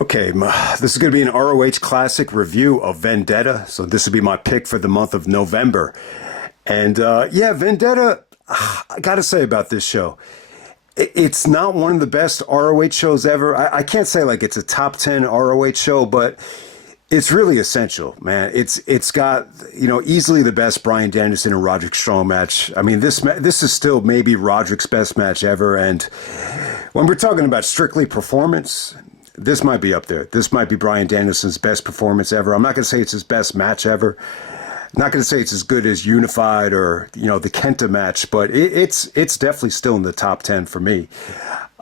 Okay, this is going to be an ROH Classic review of Vendetta. So this will be my pick for the month of November. And yeah, Vendetta, I got to say about this show, it's not one of the best ROH shows ever. I can't say like it's a top 10 ROH show, but it's really essential, man. It's got, easily the best Bryan Danielson and Roderick Strong match. I mean, this is still maybe Roderick's best match ever. And when we're talking about strictly performance, this might be up there. This might be Bryan Danielson's best performance ever. I'm not going to say it's his best match ever. I'm not going to say it's as good as Unified or, the Kenta match, but it's definitely still in the top 10 for me.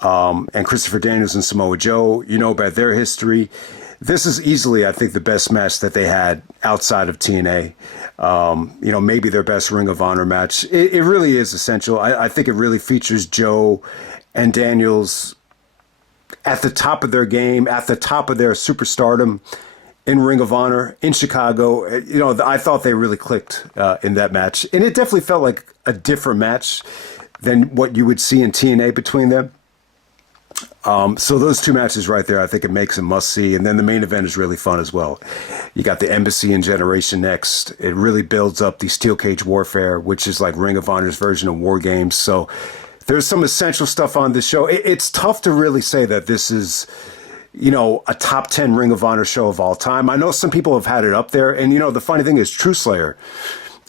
And Christopher Daniels and Samoa Joe, about their history. This is easily, I think, the best match that they had outside of TNA. Maybe their best Ring of Honor match. It really is essential. I think it really features Joe and Daniels at the top of their game, at the top of their superstardom in Ring of Honor in Chicago. I thought they really clicked in that match. And it definitely felt like a different match than what you would see in TNA between them. So those two matches right there, I think it makes a must-see. And then the main event is really fun as well. You got the Embassy and Generation Next. It really builds up the Steel Cage Warfare, which is like Ring of Honor's version of War Games. So there's some essential stuff on this show. It's tough to really say that this is, a top 10 Ring of Honor show of all time. I know some people have had it up there. And, the funny thing is True Slayer,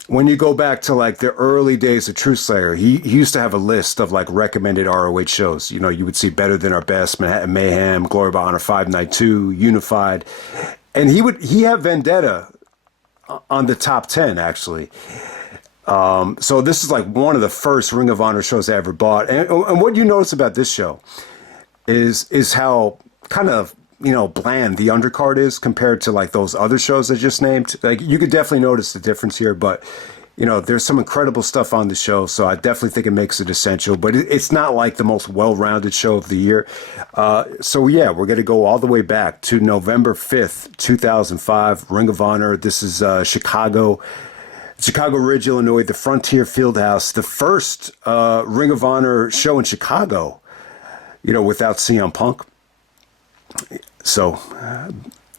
when you go back to like the early days of True Slayer, he used to have a list of like recommended ROH shows. You would see Better Than Our Best, Manhattan Mayhem, Glory by Honor 592, Unified. And he had Vendetta on the top 10, actually. So this is like one of the first Ring of Honor shows I ever bought. And what you notice about this show is how kind of, bland the undercard is compared to like those other shows I just named. Like you could definitely notice the difference here, but there's some incredible stuff on the show. So I definitely think it makes it essential, but it's not like the most well-rounded show of the year. So yeah, we're going to go all the way back to November 5th, 2005, Ring of Honor. This is Chicago Ridge, Illinois, the Frontier Fieldhouse, the first Ring of Honor show in Chicago, without CM Punk. So,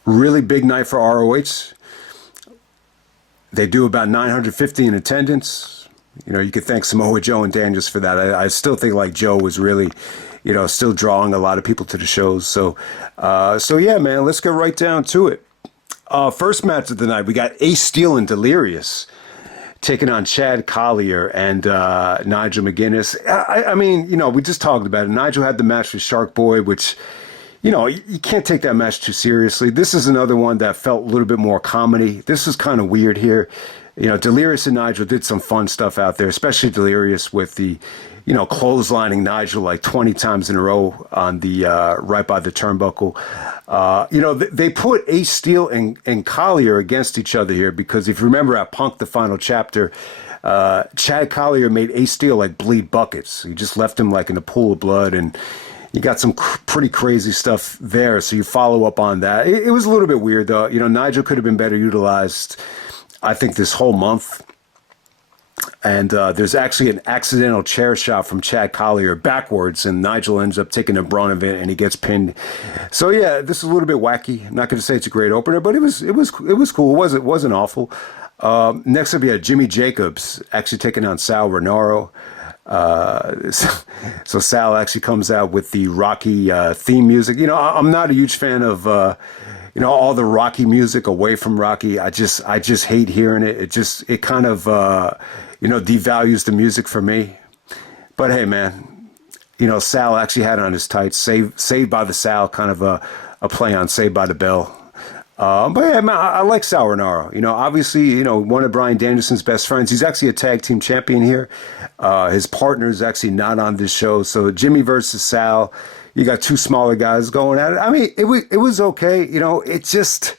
really big night for ROH. They do about 950 in attendance. You could thank Samoa Joe and Daniels for that. I still think like Joe was really, still drawing a lot of people to the shows. So yeah, man, let's get right down to it. First match of the night, we got Ace Steel and Delirious taking on Chad Collyer and Nigel McGuinness. I mean, we just talked about it. Nigel had the match with Shark Boy, which, you can't take that match too seriously. This is another one that felt a little bit more comedy. This is kind of weird here. Delirious and Nigel did some fun stuff out there, especially Delirious with the, clotheslining Nigel like 20 times in a row on the right by the turnbuckle. They put Ace Steel and Collyer against each other here because if you remember at Punk, the final chapter, Chad Collyer made Ace Steel like bleed buckets. He just left him like in a pool of blood, and you got some pretty crazy stuff there. So you follow up on that. It was a little bit weird though. Nigel could have been better utilized, I think, this whole month. And there's actually an accidental chair shot from Chad Collyer backwards, and Nigel ends up taking the brunt of it, and he gets pinned. So yeah, this is a little bit wacky. I'm not going to say it's a great opener, but it was cool. It wasn't awful. Next up, we had Jimmy Jacobs actually taking on Sal Rinauro. So Sal actually comes out with the Rocky theme music. I'm not a huge fan of all the Rocky music away from Rocky. I just hate hearing it. It kind of devalues the music for me. But hey, man, Sal actually had it on his tights. Saved by the Sal, kind of a play on Saved by the Bell. But yeah, man, I like Sal Rinauro. Obviously, one of Bryan Danielson's best friends. He's actually a tag team champion here. His partner is actually not on this show. So Jimmy versus Sal. You got two smaller guys going at it. I mean, it was okay. It just,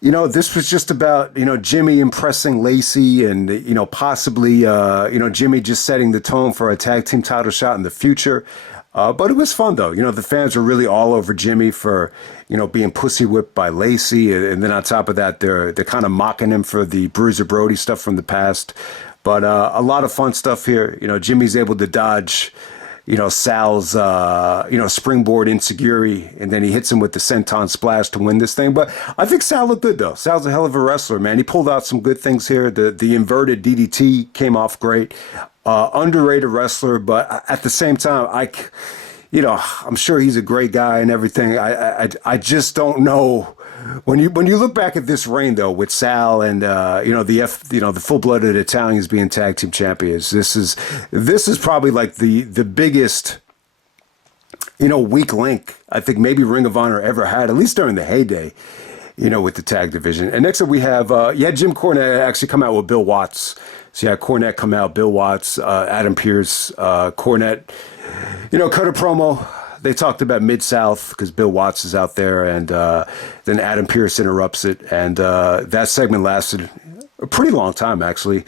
this was just about, Jimmy impressing Lacey and, possibly, Jimmy just setting the tone for a tag team title shot in the future. But it was fun, though. The fans were really all over Jimmy for, being pussy whipped by Lacey. And then on top of that, they're kind of mocking him for the Bruiser Brody stuff from the past. But a lot of fun stuff here. Jimmy's able to dodge, Sal's, springboard insecurity, and then he hits him with the senton splash to win this thing. But I think Sal looked good, though. Sal's a hell of a wrestler, man. He pulled out some good things here. The inverted DDT came off great. Underrated wrestler, but at the same time, I'm sure he's a great guy and everything. I just don't know. When you look back at this reign, though, with Sal and the full-blooded Italians being tag team champions, this is probably like the biggest weak link I think maybe Ring of Honor ever had, at least during the heyday, with the tag division. And next up we have Jim Cornette actually come out with Bill Watts. So you had Cornette come out, Bill Watts, Adam Pearce, Cornette, cut a promo. They talked about Mid-South because Bill Watts is out there, and then Adam Pearce interrupts it, and that segment lasted a pretty long time, actually.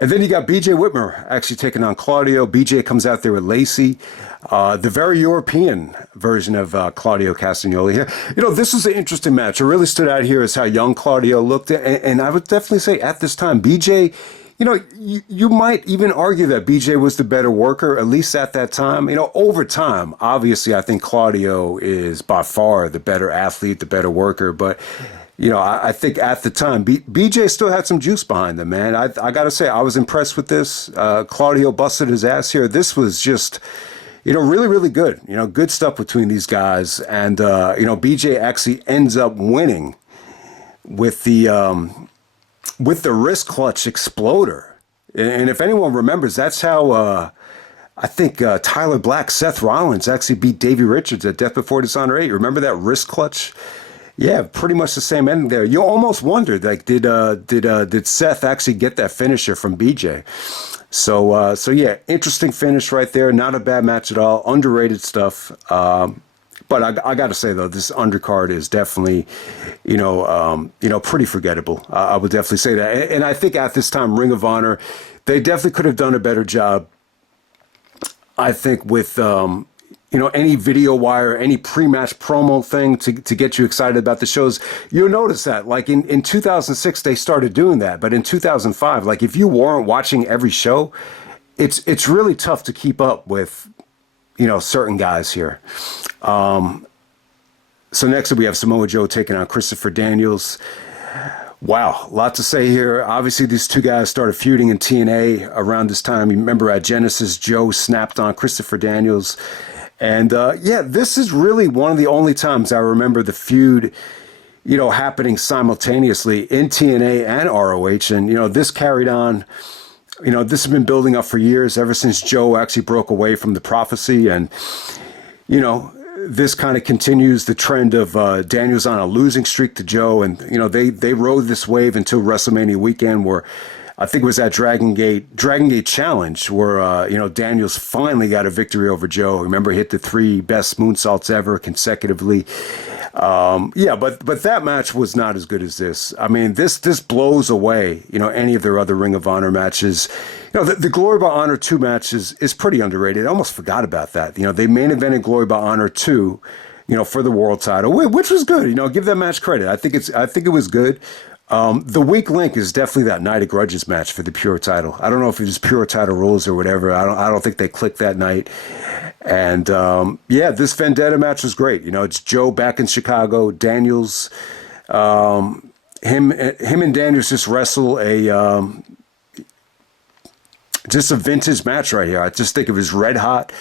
And then you got BJ Whitmer actually taking on Claudio. BJ comes out there with Lacey, the very European version of Claudio Castagnoli here. This was an interesting match. It really stood out here as how young Claudio looked, and I would definitely say at this time, BJ... you might even argue that BJ was the better worker, at least at that time. Over time, obviously, I think Claudio is by far the better athlete, the better worker. But, I think at the time, BJ still had some juice behind him, man. I got to say, I was impressed with this. Claudio busted his ass here. This was just, really, really good. Good stuff between these guys. And, BJ actually ends up winning with the wrist clutch exploder. And if anyone remembers, that's how I think Tyler Black, Seth Rollins actually beat Davey Richards at Death Before Dishonor 8. Remember that wrist clutch? Yeah, pretty much the same ending there. You almost wondered, like, did Seth actually get that finisher from BJ? So yeah, interesting finish right there. Not a bad match at all. Underrated stuff. But I got to say, though, this undercard is definitely, pretty forgettable. I would definitely say that. And I think at this time, Ring of Honor, they definitely could have done a better job, I think, with, any video wire, any pre-match promo thing to get you excited about the shows. You'll notice that, like, in 2006, they started doing that. But in 2005, like, if you weren't watching every show, it's really tough to keep up with, certain guys here. So next up we have Samoa Joe taking on Christopher Daniels. Wow, a lot to say here. Obviously, these two guys started feuding in TNA around this time. You remember at Genesis, Joe snapped on Christopher Daniels. And this is really one of the only times I remember the feud, happening simultaneously in TNA and ROH. And, this carried on. This has been building up for years, ever since Joe actually broke away from the Prophecy. And, this kind of continues the trend of Daniels on a losing streak to Joe. And, they rode this wave until WrestleMania weekend, where I think it was at Dragon Gate Challenge, where, Daniels finally got a victory over Joe. Remember, he hit the 3 best moonsaults ever consecutively. But that match was not as good as this. I mean, this blows away, any of their other Ring of Honor matches. The Glory by Honor 2 match is pretty underrated. I almost forgot about that. They main evented Glory by Honor 2, for the world title, which was good. Give that match credit. I think it was good. The weak link is definitely that Night of Grudges match for the Pure title. I don't know if it was Pure title rules or whatever. I don't think they clicked that night. And this Vendetta match was great. It's Joe back in Chicago. Daniels, him and Daniels just wrestle just a vintage match right here. I just think it was red hot.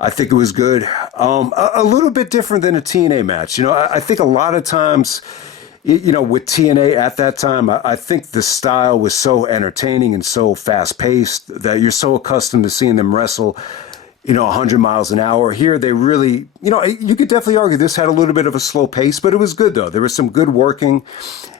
I think it was good. A little bit different than a TNA match. I think a lot of times, with TNA at that time, I think the style was so entertaining and so fast paced that you're so accustomed to seeing them wrestle, 100 miles an hour. Here, they really, you could definitely argue this had a little bit of a slow pace, but it was good, though. There was some good working,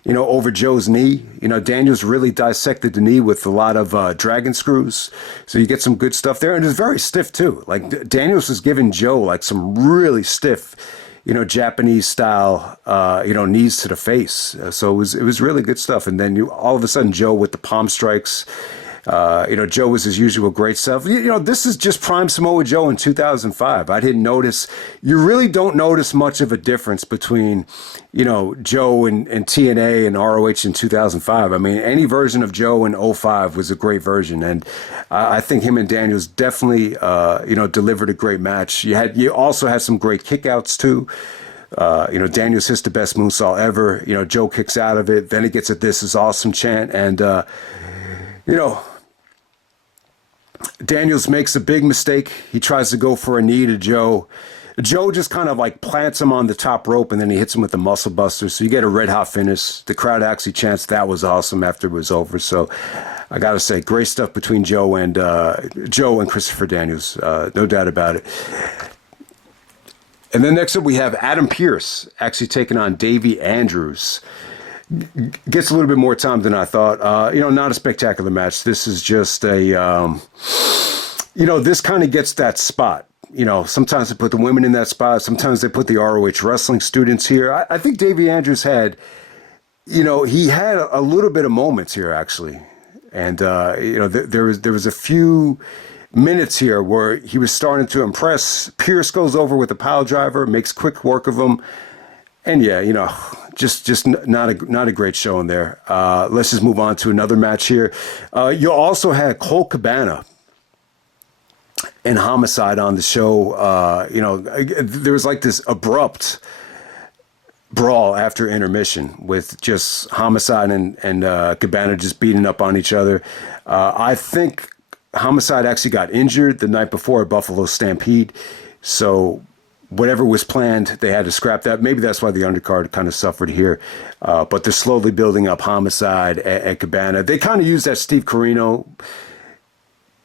over Joe's knee. Daniels really dissected the knee with a lot of dragon screws. So you get some good stuff there. And it's very stiff, too. Like, Daniels was giving Joe, like, some really stiff, Japanese style, knees to the face. So it was really good stuff. And then all of a sudden, Joe with the palm strikes. Joe was his usual great self. This is just prime Samoa Joe in 2005. I didn't notice. You really don't notice much of a difference between, Joe and TNA and ROH in 2005. I mean, any version of Joe in '05 was a great version, and I think him and Daniels definitely, delivered a great match. You also had some great kickouts too. Daniels hits the best moonsault ever. Joe kicks out of it. Then he gets a "This is awesome" chant, and Daniels makes a big mistake. He tries to go for a knee to Joe. Joe just kind of like plants him on the top rope, and then he hits him with the muscle buster. So you get a red hot finish. The crowd actually chants that was awesome after it was over. So I got to say, great stuff between Joe and Christopher Daniels. No doubt about it. And then next up we have Adam Pearce actually taking on Davey Andrews. Gets a little bit more time than I thought. Not a spectacular match. This is just a, this kind of gets that spot. Sometimes they put the women in that spot. Sometimes they put the ROH wrestling students here. I think Davey Andrews had, he had a little bit of moments here actually. And, there was a few minutes here where he was starting to impress. Pearce goes over with a pile driver, makes quick work of him. And yeah, just not a great show in there. Let's just move on to another match here. You also had Colt Cabana and Homicide on the show. There was like this abrupt brawl after intermission with just Homicide and Cabana just beating up on each other. I think Homicide actually got injured the night before at Buffalo Stampede. So whatever was planned, they had to scrap that. Maybe that's why the undercard kind of suffered here. But they're slowly building up Homicide and Cabana. They kind of use that Steve Corino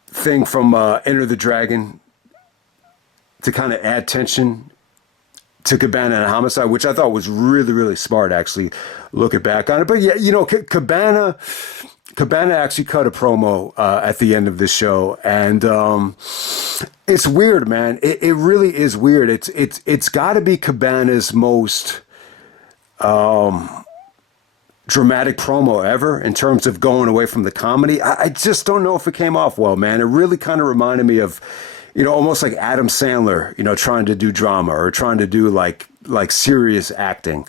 thing from Enter the Dragon to kind of add tension to Cabana and Homicide, which I thought was really, really smart, actually, looking back on it. But yeah, Cabana actually cut a promo at the end of the show, and it's weird, man. It really is weird. It's got to be Cabana's most dramatic promo ever in terms of going away from the comedy. I just don't know if it came off well, man. It really kind of reminded me of, almost like Adam Sandler, trying to do drama or trying to do like serious acting.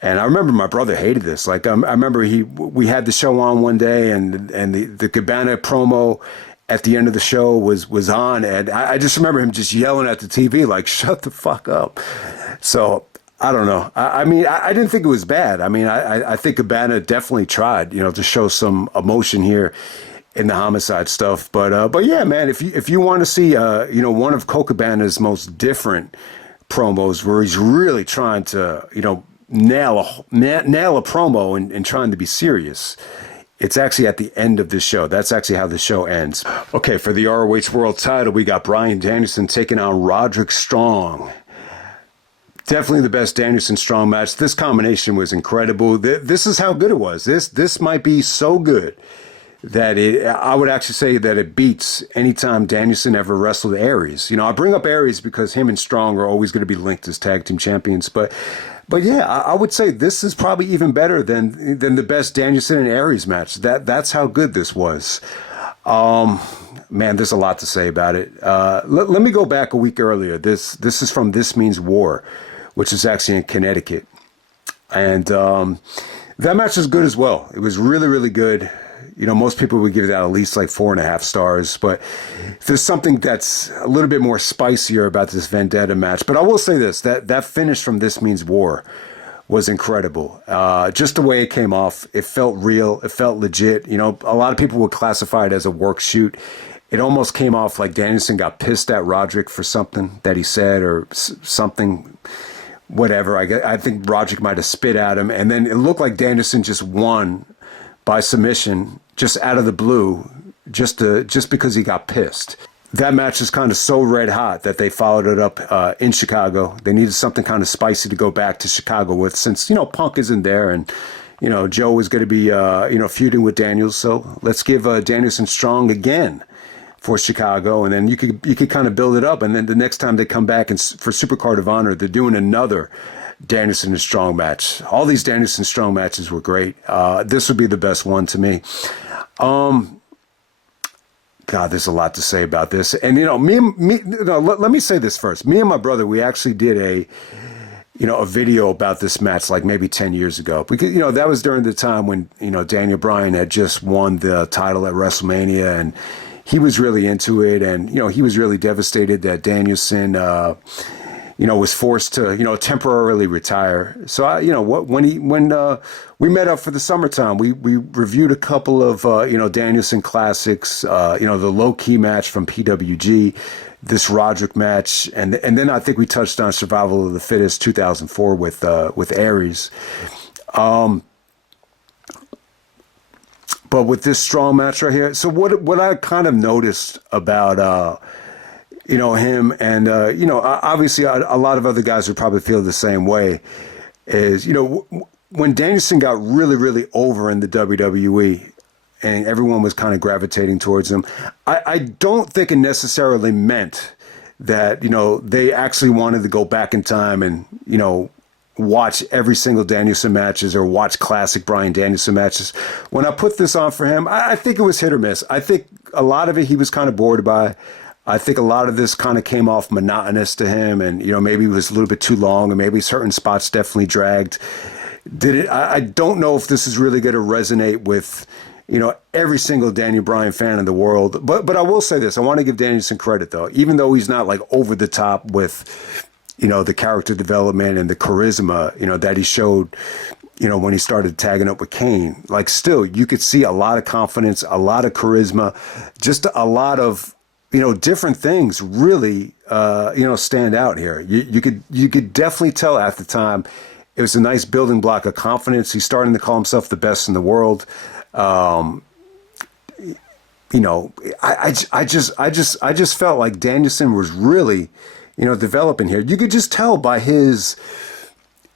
And I remember my brother hated this. Like I remember we had the show on one day, and the Cabana promo at the end of the show was on, and I just remember him just yelling at the TV like, "Shut the fuck up." So I don't know. I mean, I didn't think it was bad. I mean, I think Cabana definitely tried, to show some emotion here in the Homicide stuff. But yeah, man, if you want to see one of Colt Cabana's most different promos where he's really trying to nail a promo and trying to be serious, it's actually at the end of this show. That's actually how the show ends. Okay, for the ROH World title, we got Bryan Danielson taking on Roderick Strong. Definitely the best Danielson Strong match. This combination was incredible. This is how good it was. This might be so good that I would actually say that it beats any time Danielson ever wrestled Aries. I bring up Aries because him and Strong are always going to be linked as tag team champions. But yeah, I would say this is probably even better than the best Danielson and Aries match. That's how good this was. Man, there's a lot to say about it. Let me go back a week earlier. This is from This Means War, which is actually in Connecticut. And that match was good as well. It was really, really good. Most people would give that at least like 4.5 stars, but there's something that's a little bit more spicier about this Vendetta match. But I will say this, that finish from This Means War was incredible. Just the way it came off, it felt real, it felt legit. A lot of people would classify it as a work shoot. It almost came off like Danielson got pissed at Roderick for something that he said or something, whatever. I think Roderick might have spit at him, and then it looked like Danielson just won by submission, just out of the blue, just because he got pissed. That match is kind of so red hot that they followed it up in Chicago. They needed something kind of spicy to go back to Chicago with, since Punk isn't there, and Joe was going to be feuding with Daniels. So let's give Danielson Strong again for Chicago, and then you could kind of build it up. And then the next time they come back and for Supercard of Honor, they're doing another Danielson and Strong match. All these Danielson Strong matches were great. This would be the best one to me. God, there's a lot to say about this. And, let me say this first. Me and my brother, we actually did a video about this match like maybe 10 years ago. Because, that was during the time when, Daniel Bryan had just won the title at WrestleMania, and he was really into it. And, he was really devastated that Danielson, was forced to, temporarily retire. So, when we met up for the summertime, we reviewed a couple of, Danielson classics, the low-key match from PWG, this Roderick match, and then I think we touched on Survival of the Fittest 2004 with Aries. But with this strong match right here, so what I kind of noticed about him, and obviously a lot of other guys would probably feel the same way, is when Danielson got really, really over in the WWE and everyone was kind of gravitating towards him, I don't think it necessarily meant that they actually wanted to go back in time and watch every single Danielson matches or watch classic Bryan Danielson matches. When I put this on for him, I think it was hit or miss. I think a lot of it he was kind of bored by. I think a lot of this kind of came off monotonous to him, and maybe it was a little bit too long, and maybe certain spots definitely dragged. I don't know if this is really going to resonate with every single Daniel Bryan fan in the world. But I will say this: I want to give Danielson credit, though, even though he's not like over the top with the character development and the charisma that he showed when he started tagging up with Kane. Like, still, you could see a lot of confidence, a lot of charisma, just a lot of different things really, stand out here. You could definitely tell at the time it was a nice building block of confidence. He's starting to call himself the best in the world. I just felt like Danielson was really, developing here. You could just tell by his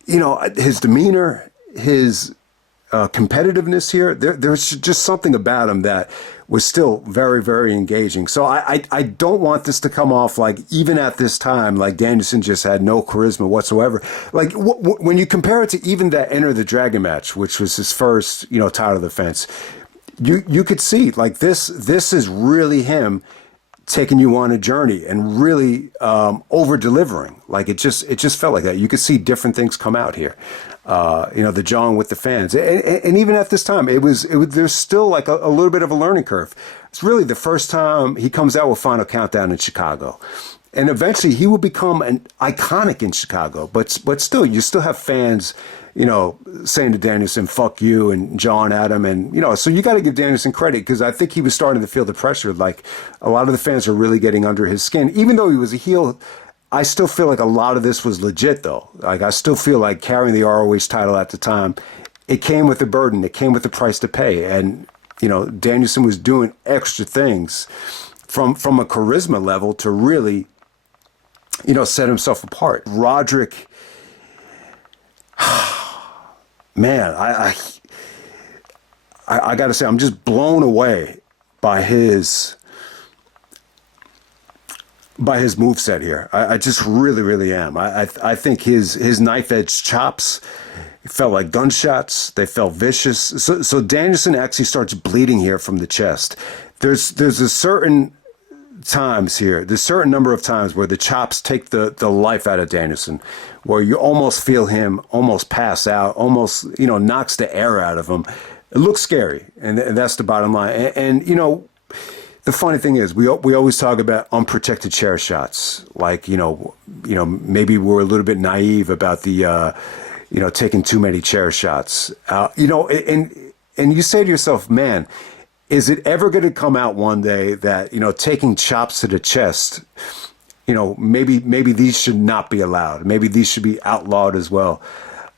demeanor, his competitiveness here. There's just something about him that was still very, very engaging. So I don't want this to come off like, even at this time, like Danielson just had no charisma whatsoever. Like when you compare it to even that Enter the Dragon match, which was his first, title defense, you could see like this is really him taking you on a journey and really over delivering. Like it just felt like that. You could see different things come out here. The jawing with the fans, and even at this time, it was there's still like a little bit of a learning curve. It's really the first time he comes out with Final Countdown in Chicago, and eventually he will become an iconic in Chicago. But still, you still have fans, saying to Danielson, "Fuck you," and jawing at him, and so you got to give Danielson credit, because I think he was starting to feel the pressure. Like a lot of the fans are really getting under his skin, even though he was a heel. I still feel like a lot of this was legit, though. Like, I still feel like carrying the ROH title at the time, it came with a burden. It came with a price to pay. And, Danielson was doing extra things from a charisma level to really, set himself apart. Roderick, man, I got to say, I'm just blown away by his moveset here. I just really, really am. I think his knife edge chops felt like gunshots. They felt vicious. So Danielson actually starts bleeding here from the chest. There's a certain times here. There's a certain number of times where the chops take the life out of Danielson, where you almost feel him almost pass out, almost knocks the air out of him. It looks scary, and that's the bottom line. And the funny thing is, we always talk about unprotected chair shots. Like, maybe we're a little bit naive about the, taking too many chair shots. And you say to yourself, man, is it ever going to come out one day that, taking chops to the chest, maybe these should not be allowed. Maybe these should be outlawed as well.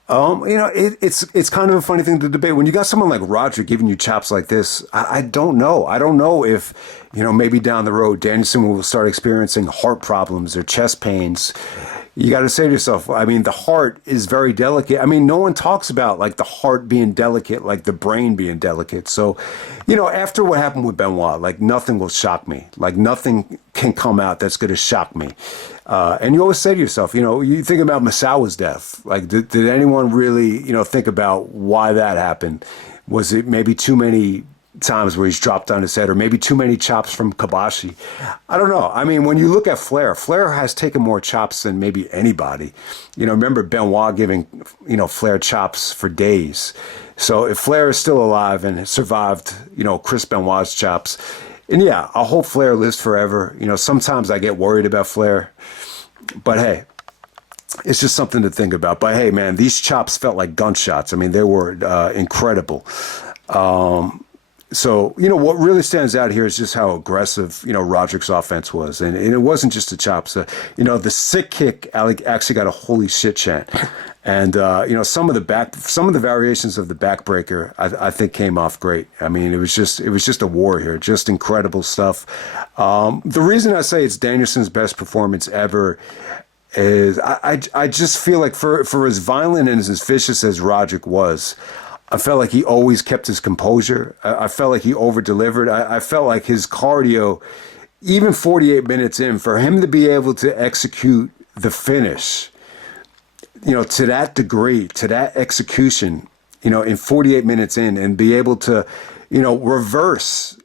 It's kind of a funny thing to debate. When you got someone like Roderick giving you chops like this, I don't know. I don't know if, maybe down the road, Danielson will start experiencing heart problems or chest pains. You got to say to yourself, I mean, the heart is very delicate. I mean, no one talks about like the heart being delicate, like the brain being delicate. So, after what happened with Benoit, like nothing will shock me. Like nothing can come out that's going to shock me. And you always say to yourself, you think about Misawa's death. Like, did anyone really, think about why that happened? Was it maybe too many, times where he's dropped on his head, or maybe too many chops from Kobashi. I don't know. I mean, when you look at Flair, Flair has taken more chops than maybe anybody. Remember Benoit giving, Flair chops for days. So if Flair is still alive and survived, Chris Benoit's chops, and yeah, I hope Flair lives forever. Sometimes I get worried about Flair, but hey, it's just something to think about. But hey, man, these chops felt like gunshots. I mean, they were incredible. So, what really stands out here is just how aggressive, Roderick's offense was. And it wasn't just the chops. The sick kick actually got a holy shit chant. And, some of the variations of the backbreaker, I think came off great. I mean, it was just a war here, just incredible stuff. The reason I say it's Danielson's best performance ever is I just feel like for as violent and as vicious as Roderick was, I felt like he always kept his composure. I felt like he over-delivered. I felt like his cardio, even 48 minutes in, for him to be able to execute the finish, to that degree, to that execution, in 48 minutes in, and be able to, reverse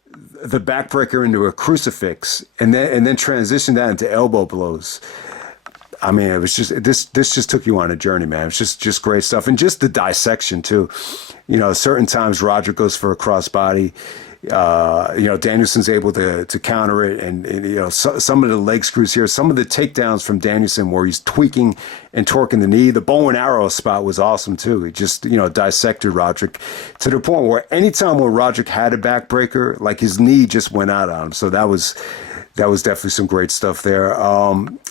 the backbreaker into a crucifix and then transition that into elbow blows. I mean, it was just this just took you on a journey, man. It's just great stuff, and just the dissection too. Certain times Roderick goes for a crossbody. Danielson's able to counter it, and some of the leg screws here, some of the takedowns from Danielson where he's tweaking and torquing the knee. The bow and arrow spot was awesome too. He just dissected Roderick to the point where anytime when Roderick had a backbreaker, like his knee just went out on him. So that was definitely some great stuff there.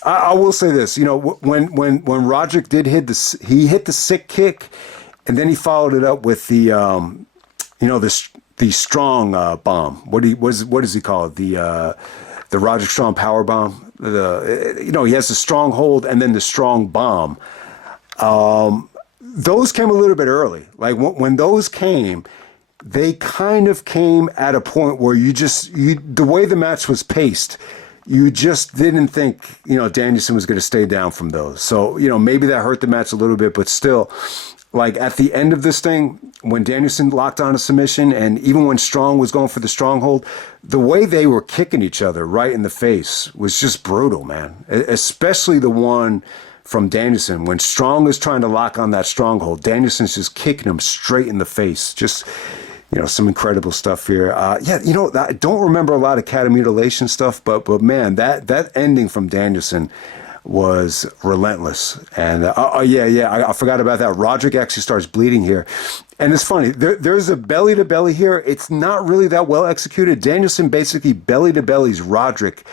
I will say this, when Roderick did hit the sick kick, and then he followed it up with the strong bomb. What does he call it? The Roderick Strong power bomb. He has the strong hold and then the strong bomb. Those came a little bit early. Like when those came, they kind of came at a point where the way the match was paced, you just didn't think, Danielson was going to stay down from those. So, maybe that hurt the match a little bit, but still, like at the end of this thing, when Danielson locked on a submission, and even when Strong was going for the stronghold, the way they were kicking each other right in the face was just brutal, man. Especially the one from Danielson. When Strong is trying to lock on that stronghold, Danielson's just kicking him straight in the face. Just, some incredible stuff here. I don't remember a lot of cat mutilation stuff, but man, that ending from Danielson was relentless. And I forgot about that. Roderick actually starts bleeding here. And it's funny, there's a belly to belly here. It's not really that well executed. Danielson basically belly to bellies Roderick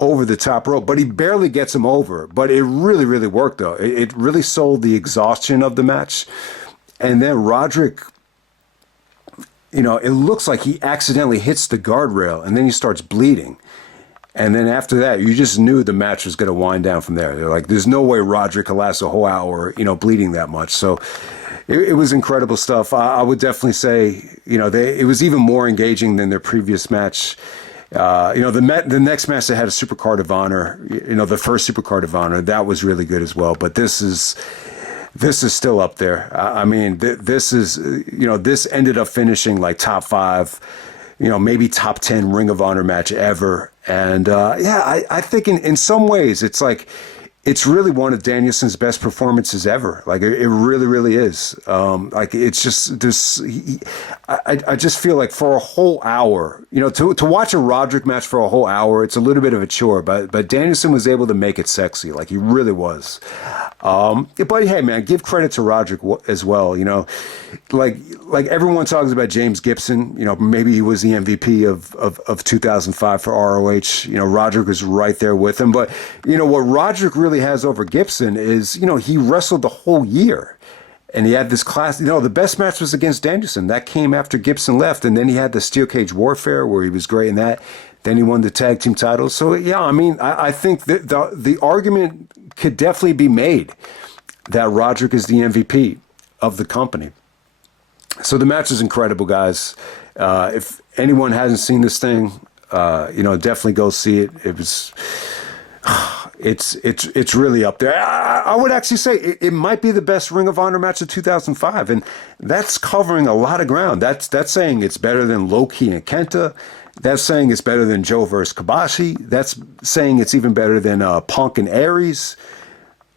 over the top rope, but he barely gets him over. But it really, really worked though. It really sold the exhaustion of the match. And then Roderick, it looks like he accidentally hits the guardrail and then he starts bleeding. And then after that, you just knew the match was going to wind down from there. They're like, there's no way Roderick could last a whole hour, bleeding that much. So it was incredible stuff. I would definitely say, it was even more engaging than their previous match. The next match they had a Supercard of Honor, the first Supercard of Honor, that was really good as well. But this is still up there. I mean, this is, this ended up finishing like top 5, maybe top 10 Ring of Honor match ever. And I think in some ways it's like, it's really one of Danielson's best performances ever. Like it really, really is. Like it's just this. I just feel like for a whole hour, to watch a Roderick match for a whole hour, it's a little bit of a chore. But Danielson was able to make it sexy. Like he really was. But hey, man, give credit to Roderick as well. Like everyone talks about James Gibson. Maybe he was the MVP of 2005 for ROH. Roderick was right there with him. But what Roderick really has over Gibson is, he wrestled the whole year. And he had this class, the best match was against Danielson. That came after Gibson left. And then he had the Steel Cage Warfare where he was great in that. Then he won the tag team titles. So, yeah, I mean, I think that the argument could definitely be made that Roderick is the MVP of the company. So the match is incredible, guys. If anyone hasn't seen this thing, definitely go see it. It was It's really up there. I would actually say it might be the best Ring of Honor match of 2005, and that's covering a lot of ground. That's saying it's better than Low-Ki and Kenta. That's saying it's better than Joe versus Kobashi. That's saying it's even better than Punk and Aries,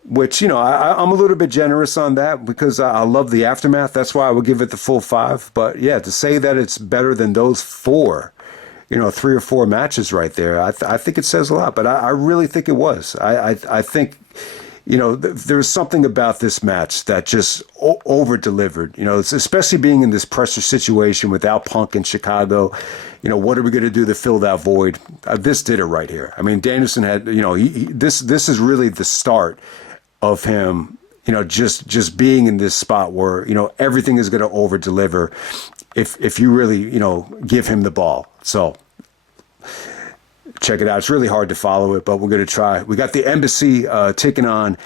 which, I'm a little bit generous on that because I love the Aftermath. That's why I would give it the full 5. But yeah, to say that it's better than those 4, 3 or 4 matches right there, I think it says a lot. But I really think it was. I think, there's something about this match that just over-delivered. Especially being in this pressure situation without Punk in Chicago. What are we going to do to fill that void? This did it right here. I mean, Danielson had, this is really the start of him, just being in this spot where, everything is going to over deliver if you really, give him the ball. So check it out. It's really hard to follow it, but we're going to try. We got the Embassy taking on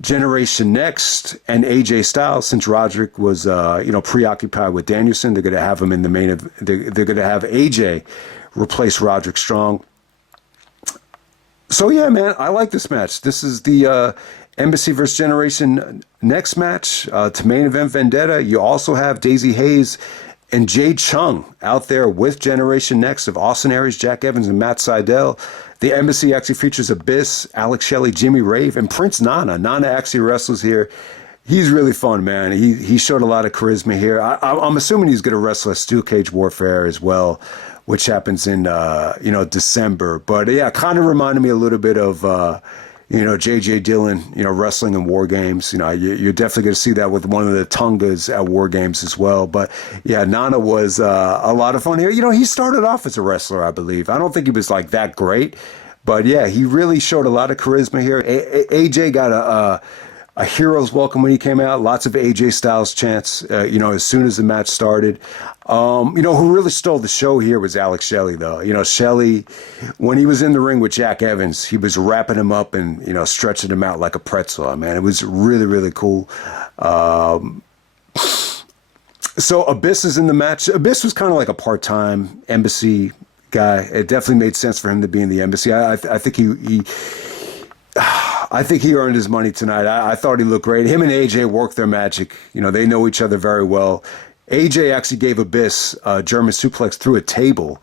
Generation Next and AJ Styles. Since Roderick was, preoccupied with Danielson, they're going to have him in the main event. They're going to have AJ replace Roderick Strong. So yeah, man, I like this match. This is the Embassy versus Generation Next match to main event Vendetta. You also have Daisy Hayes and Jade Chung out there with Generation Next of Austin Aries, Jack Evans, and Matt Sydal. The Embassy actually features Abyss, Alex Shelley, Jimmy Rave, and Prince Nana. Nana actually wrestles here. He's really fun, man. He showed a lot of charisma here. I'm assuming he's going to wrestle at Steel Cage Warfare as well, which happens in December. But yeah, kind of reminded me a little bit of J.J. Dillon, wrestling in War Games. You're definitely going to see that with one of the Tungas at War Games as well. But yeah, Nana was a lot of fun here. He started off as a wrestler, I believe. I don't think he was like that great, but yeah, he really showed a lot of charisma here. AJ got a hero's welcome when he came out. Lots of AJ Styles chants, as soon as the match started. Who really stole the show here was Alex Shelley, though. Shelley, when he was in the ring with Jack Evans, he was wrapping him up and, stretching him out like a pretzel. Man, it was really, really cool. So Abyss is in the match. Abyss was kind of like a part-time Embassy guy. It definitely made sense for him to be in the Embassy. I think I think he earned his money tonight. I thought he looked great. Him and AJ work their magic. They know each other very well. AJ actually gave Abyss a German suplex through a table.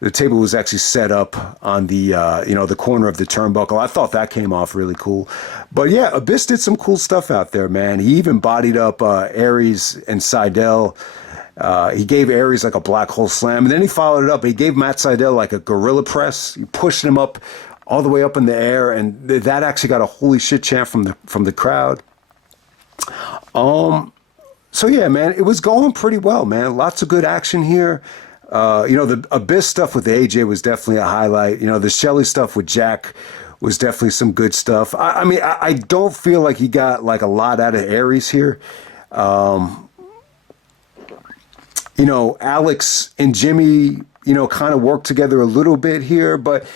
The table was actually set up on the the corner of the turnbuckle. I thought that came off really cool. But yeah, Abyss did some cool stuff out there, man. He even bodied up Aries and Sydal. He gave Aries like a black hole slam, and then he followed it up. He gave Matt Sydal like a gorilla press. He pushed him up all the way up in the air, and that actually got a holy shit chant from the crowd. So yeah, man, it was going pretty well, man. Lots of good action here. The Abyss stuff with AJ was definitely a highlight. The Shelley stuff with Jack was definitely some good stuff. I don't feel like he got like a lot out of Aries here. Alex and Jimmy, kind of worked together a little bit here, but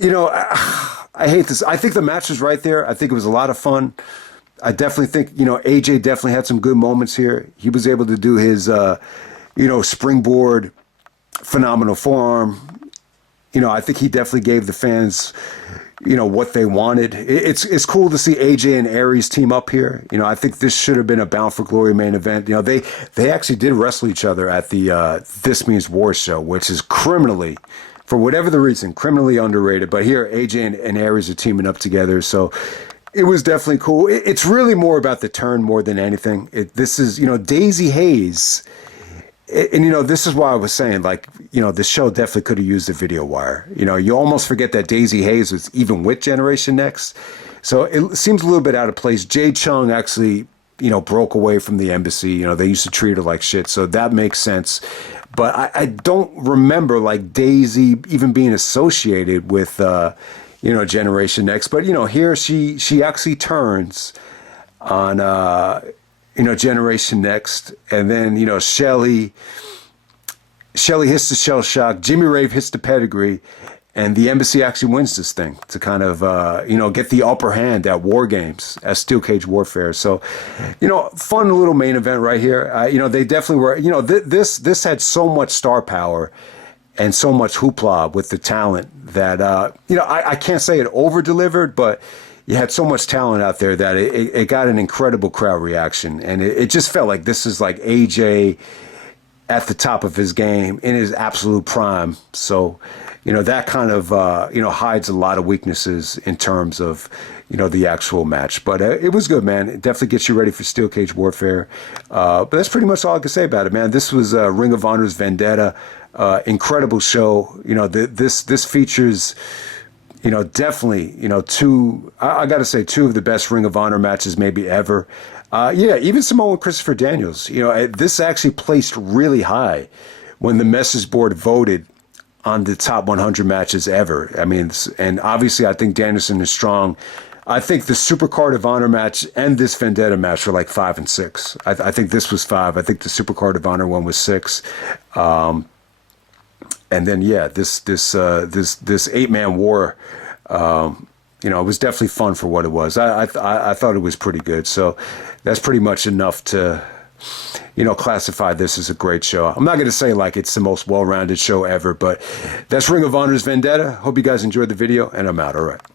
I hate this. I think the match was right there. I think it was a lot of fun. I definitely think, AJ definitely had some good moments here. He was able to do his, springboard, phenomenal forearm. I think he definitely gave the fans, what they wanted. It's cool to see AJ and Aries team up here. I think this should have been a Bound for Glory main event. They actually did wrestle each other at the This Means War show, which is criminally, for whatever the reason, criminally underrated. But here, AJ and Aries are teaming up together. So it was definitely cool. It's really more about the turn more than anything. This is, Daisy Hayes. And, this is why I was saying, the show definitely could have used a video wire. You almost forget that Daisy Hayes was even with Generation Next. So it seems a little bit out of place. Jade Chung actually, broke away from the Embassy. They used to treat her like shit. So that makes sense. But I don't remember, Daisy even being associated with, Generation Next. But, here she actually turns on, Generation Next. And then, Shelley hits the shell shock. Jimmy Rave hits the pedigree. And the Embassy actually wins this thing to kind of, get the upper hand at War Games, at Steel Cage Warfare. So, fun little main event right here. They definitely were, this had so much star power. and so much hoopla with the talent that, I can't say it over-delivered, but you had so much talent out there that it got an incredible crowd reaction. And it just felt like this is like AJ at the top of his game in his absolute prime. So, that kind of, hides a lot of weaknesses in terms of, the actual match. But it was good, man. It definitely gets you ready for Steel Cage Warfare. But that's pretty much all I can say about it, man. This was Ring of Honor's Vendetta. Incredible show. This features, definitely, two, I got to say, two of the best Ring of Honor matches maybe ever. Even Samoa and Christopher Daniels, this actually placed really high when the message board voted on the top 100 matches ever. I mean, and obviously I think Danielson is strong. I think the Supercard of Honor match and this Vendetta match were like 5 and 6. I think this was 5. I think the Supercard of Honor one was 6. And then, this 8-man war, it was definitely fun for what it was. I thought it was pretty good. So that's pretty much enough to, classify this as a great show. I'm not going to say like it's the most well-rounded show ever, but that's Ring of Honor's Vendetta. Hope you guys enjoyed the video, and I'm out. All right.